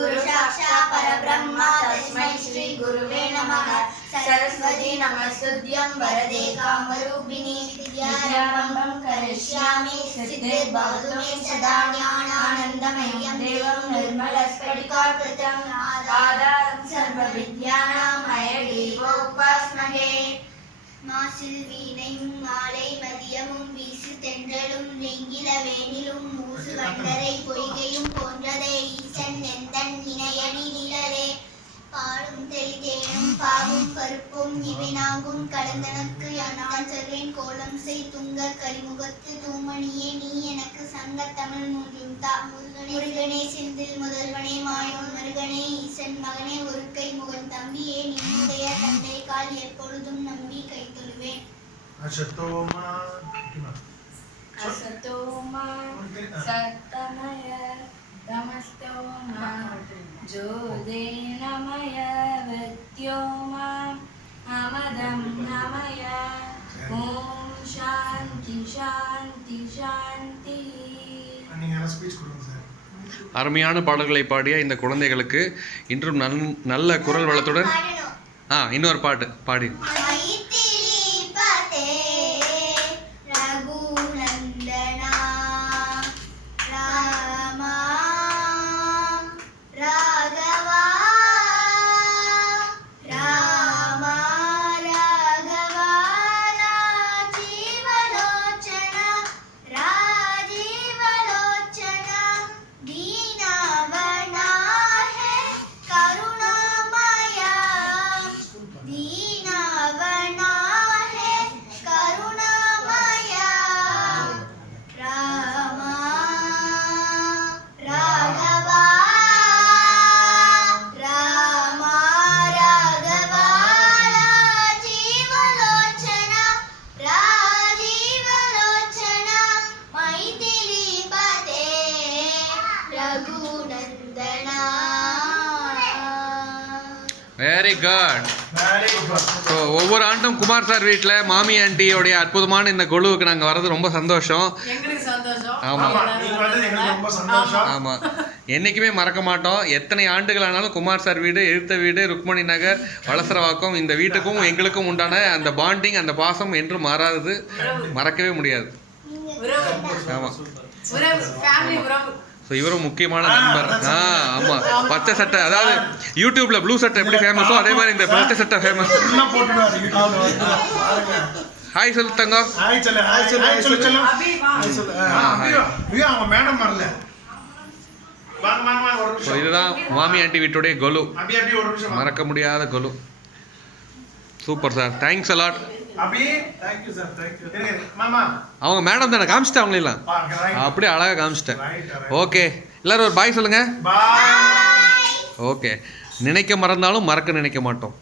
गुरु साक्षात् परब्रह्म तस्मै श्री गुरुवे नमः। सरस्वती नमस्तुभ्यं वरदे कामरूपिणी विद्यारम्भं करिष्यामि सिद्धिर्भवतु मे सदा। ज्ञानानन्दमयं देवं निर्मलस्फटिकाकृतिम् आधारं सर्वविद्यानां हयग्रीवोपास्महे। மாசில் வீணையும் மாலை மதியமும் வீசு தென்றலும் வெங்கில வேனிலும் மூசு வண்டரை பொய்கையும் போன்றதே ஈசன் எந்தன் இணையடி நிழலே. பாலும் தெளிதேனும் பாவும் பருப்பும் இவை நான்கும் கலந்தனக்கு நான் சொல்வேன் கோலம் செய் துங்க கரிமுகத்து தூமணியே நீ எனக்கு சங்க தமிழ் மூன்றும் தா. முருகனே செந்தில் முதல்வனே மாயோன் மருகனே ஈசன் மகனே ஒரு கை முகன் தம்பியே நின்னுடைய தந்தை கால் எப்பொழுதும் நம்பி கை தொழுவேன். அசதோமா சத்தமய தமஸ்தோமா ஜோதேனமய வித்யோமா அமதம் நமய. ஓம் சாந்தி சாந்தி சாந்தி. அருமையான பாடல்களை பாடிய இந்த குழந்தைகளுக்கு இன்றும் நல்ல குரல் வளத்துடன் இன்னொரு பாட்டு பாடி. Very good. ஸோ ஒவ்வொரு ஆண்டும் குமார் சார் வீட்டில் மாமி ஆண்டியோடைய அற்புதமான இந்த கொலுவுக்கு நாங்கள் வர்றது ரொம்ப சந்தோஷம். ஆமாம் ஆமாம், என்றைக்குமே மறக்க மாட்டோம். எத்தனை ஆண்டுகள் ஆனாலும் குமார் சார் வீடு, எழுத்த வீடு, ருக்மணி நகர், வளசரவாக்கம், இந்த வீட்டுக்கும் எங்களுக்கும் உண்டான அந்த பாண்டிங், அந்த பாசம் என்றும் மாறாதது, மறக்கவே முடியாது. ஆமாம், ஸோ இவரும் முக்கியமான நண்பர். ஆமாம், பச்சை சட்டை, அதாவது யூடியூப்ல ப்ளூ சட்டை எப்படி ஃபேமஸோ அதே மாதிரி இந்த பச்சை சட்டை ஃபேமஸ். ஹாய் சொல்லு தங்கம். ஸோ இதுதான் மாமி ஆண்டி வீட்டுடைய கொலு, மறக்க முடியாத golu. Super sir, thanks a lot. அவங்க மேடம் தானே காமிச்சிட்டேன், அவங்களெல்லாம் அப்படியே அழகாக காமிச்சிட்டேன். ஓகே, எல்லாரும் ஒரு பாய் சொல்லுங்க. ஓகே, நினைக்க மறந்தாலும் மறக்க நினைக்க மாட்டோம்.